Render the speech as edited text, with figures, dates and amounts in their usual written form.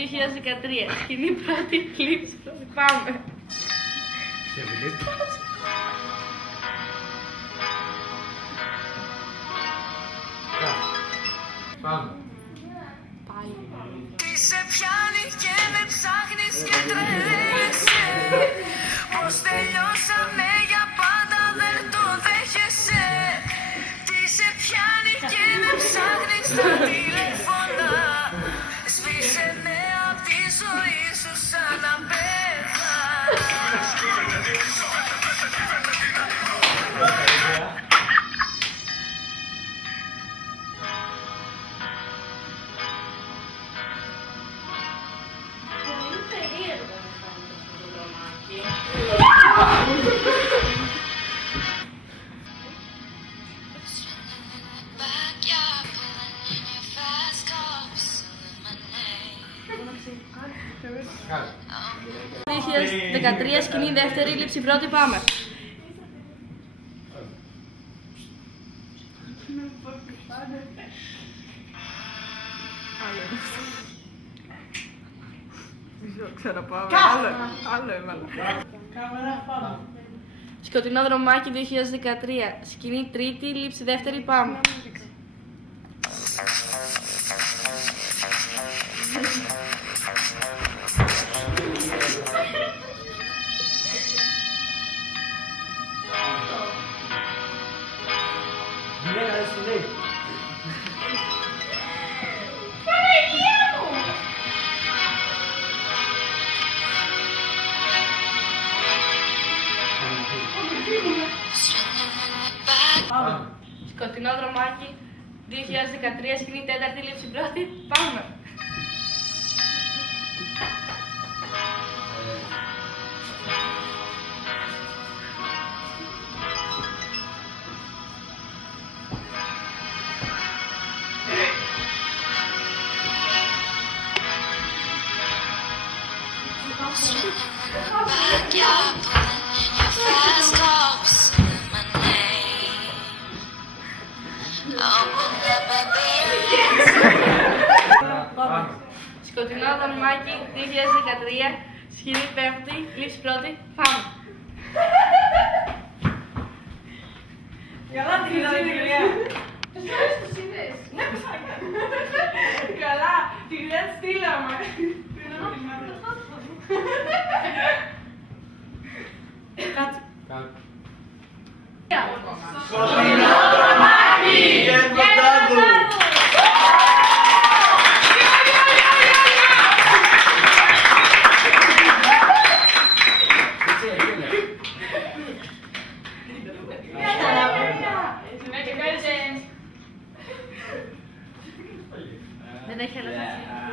2013. Σκηνή πρώτη, κλίψη πρώτη. Πάμε. Πάμε. Πάλι. Τι σε πιάνει και με ψάχνεις και τρελαίνεσαι. Πως τελειώσαμε για πάντα δεν το δέχεσαι. Τι σε πιάνει και με ψάχνεις στα τηλέφωνα. Σβήσε με απ' τη ζωή σου σαν να πέθανα. Το 2013, σκηνή δεύτερη, λήψη πρώτη, πάμε. Ξαναπάμε. Άλλο έβαλα. Σκοτεινό δρομάκι 2013, σκηνή τρίτη, λήψη δεύτερη, πάμε. Σκοτεινό δρομάκι 2013, σκηνή τέταρτη, λήψη πρώτη, πάμε. Σκοτεινό δρομάκι 2013, σκηνή πέμπτη, λήψη πρώτη, πάμε. Καλά την είδα την γριά. Τους είδες. Καλά, τη γριά τη στείλαμε. Κάτσε. Σκοτεινό δρομάκι! Δεν έχει αλλάξει.